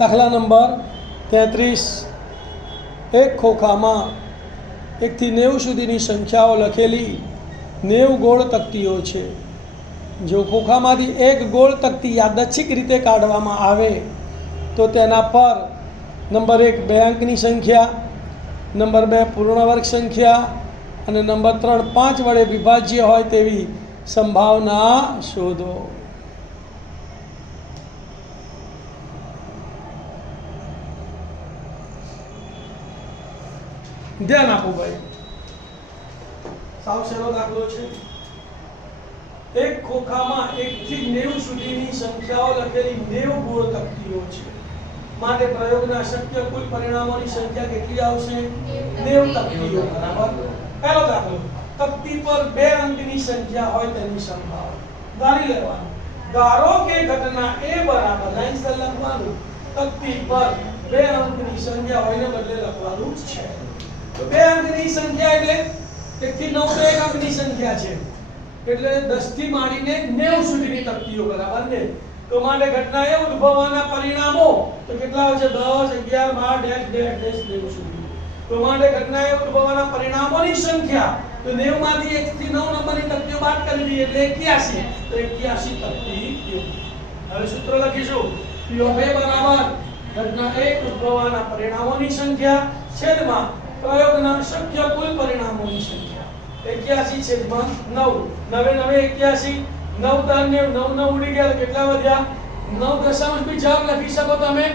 દાખલા નંબર 33 એક ખોખામાં 1 થી 90 સુધીની સંખ્યાઓ લખેલી 90 ગોળ તકતીઓ છે। જો ખોખામાંથી એક ગોળ તકતી યાદચ્છિક રીતે કાઢવામાં આવે તો તેના પર નંબર 1 2 અંકની સંખ્યા, નંબર 2 પૂર્ણ વર્ગ સંખ્યા અને નંબર 3 5 વડે વિભાજ્ય હોય તેવી સંભાવના શોધો। ધ્યાન આપો ભાઈ, સાવ સહેલો દાખલો છે। એક ખોખામાં 1 થી 90 સુધીની સંખ્યાઓ લખેલી 90 ગોળ તકતીઓ છે। માટે પ્રયોગના શક્ય કુલ પરિણામોની સંખ્યા કેટલી આવશે? 90 તકતીઓ બરાબર। પહેલો દાખલો, તકતી પર 2 અંકની સંખ્યા હોય તેની સંભાવના ધારી લેવાનું। ધારો કે ઘટના a બરાબર લાઈન પર લખવાનું, તકતી પર 2 અંકની સંખ્યા હોય ને બદલે લખવાનું છે। તો 2 અંકની સંખ્યા એટલે 1 થી 9 તો 1 અંકની સંખ્યા છે, એટલે 10 થી માંડીને 90 સુધીની તકતીઓ બરાબર ને। તો માટે ઘટના એ ઉદ્ભવવાના પરિણામો તો કેટલા આવશે? 10 11 12 ડેશ 90 સુધી। તો માટે ઘટના એ ઉદ્ભવવાના પરિણામોની સંખ્યા તો 90 માંથી 1 થી 9 નંબરની તકતીઓ બાદ કરી દઈએ એટલે 81। તો 81 તકતીઓ। હવે સૂત્ર લખીશું, P of A બરાબર ઘટના એ ઉદ્ભવવાના પરિણામોની સંખ્યા છેદમાં પ્રયોગના શક્ય કુલ પરિણામોની સંખ્યા 81/9। 9 81, 9 9 ઉડી ગયા, કેટલા વધ્યા? 9 દશાંશ બી જવાબ લખી શકો તમે,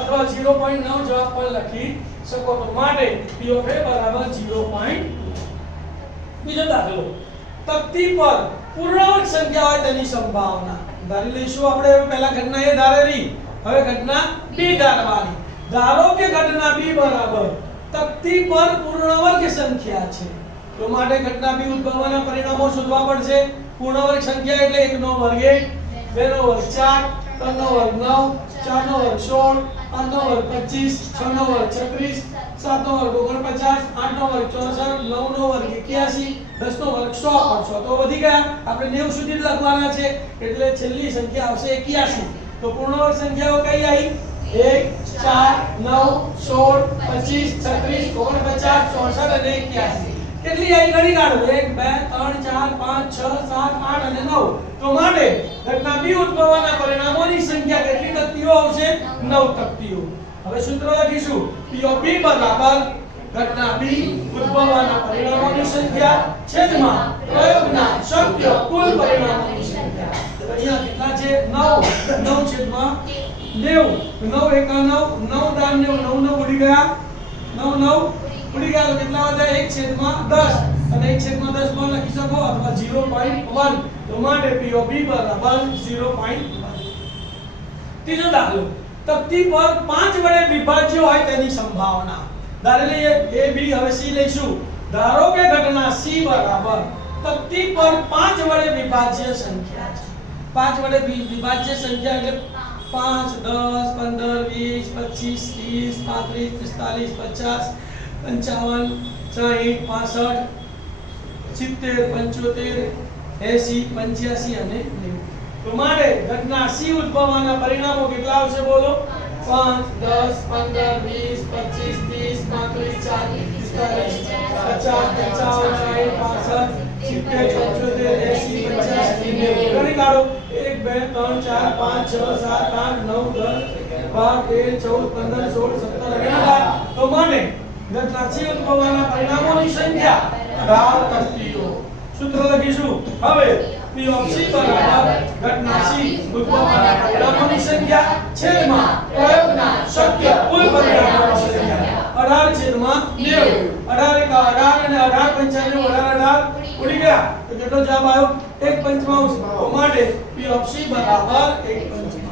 અથવા 0.9 જવાબ પણ લખી શકો। તો માટે P of A બરાબર 0.2। બીજો દાખલો, તકતી પર પૂર્ણ વર્ગ સંખ્યા હોય તેની સંભાવના ધારી લઈશું આપણે। પહેલા ઘટના A ધારેલી, હવે ઘટના B ધારવાની। ધારો કે ઘટના B બરાબર તકતી પર પૂર્ણ વર્ગ સંખ્યા છે, તો માટે ઘટના B ઉદ્ભવવાના પરિણામો શોધવા પડશે। પૂર્ણ વર્ગ સંખ્યા એટલે 1 નો વર્ગ 1, 2 નો વર્ગ 4, 3 નો વર્ગ 9, 4 નો વર્ગ 16, 5 નો વર્ગ 25, 6 નો વર્ગ 36, 7 નો વર્ગ 49, 8 નો વર્ગ 64, 9 નો વર્ગ 81, 10 નો વર્ગ 100। તો વધી ગયા, આપણે 90 સુધી લખવાના છે એટલે છેલ્લી સંખ્યા આવશે 81। તો પૂર્ણ વર્ગ સંખ્યાઓ કઈ આવી? 1 4 9 16 25 36 49 64 અને 81। કેટલી આવી ગણી કાઢો? 1 2 3 4 5 6 7 8 અને 9। તો માટે ઘટના B ઉદ્ભવવાના પરિણામોની સંખ્યા કેટલી તકતીઓ આવશે? 9 તકતીઓ। હવે સૂત્ર લખીશું, P of B બરાબર ઘટના B ઉદ્ભવવાના પરિણામોની સંખ્યા છેદમાં પ્રયોગના શક્ય કુલ પરિણામોની સંખ્યા। તો અહીંયા કેટલા છે? 9 9/90। 9 એકા 9, 9 દાન 9, 9 9 ઉડી ગયા, 9 9 ઉડી ગયા, તો કેટલા વધ્યા? 1/10 અને 1/10 પણ લખી શકો અથવા 0.1। તો માટે P of B બરાબર 0.1। ત્રીજો દાખલો, તકતી પર 5 વડે વિભાજ્ય હોય તેની સંભાવના ધારી લઈએ। A B હવે C લઈશું। ધારો કે ઘટના C બરાબર તકતી પર 5 વડે વિભાજ્ય સંખ્યા છે। 5 વડે વિભાજ્ય સંખ્યા એટલે 5 10 15 20 25 30 35 45 50 55 60 65 70 80 85 અને 90। તો માટે ઘટના C ઉદ્ભવવાના પરિણામો કેટલા આવશે? બોલો। 5 10 15 20 25 30 35 40 50 60 65 70 80 85 90। ગણી કાઢો, 1 2 3 4 5 6 7 8 9 10 12 13 14 15 16 17 અને 18। તો માટે ઘટના C ઉદ્ભવવાના પરિણામોની સંખ્યા 18 તકતીઓ। સૂત્ર લખીશું, હવે P of C બરાબર ઘટના C ઉદ્ભવવાના પરિણામોની સંખ્યા છેદમાં પ્રયોગના શક્ય કુલ પરિણામોની સંખ્યા 18/90। 18 એકા 18 અને 18 પંચાને 18 ઉડી ગયા, તો કેટલો જવાબ આવ્યો? 1/55। તો માટે P of C બરાબર 1/55।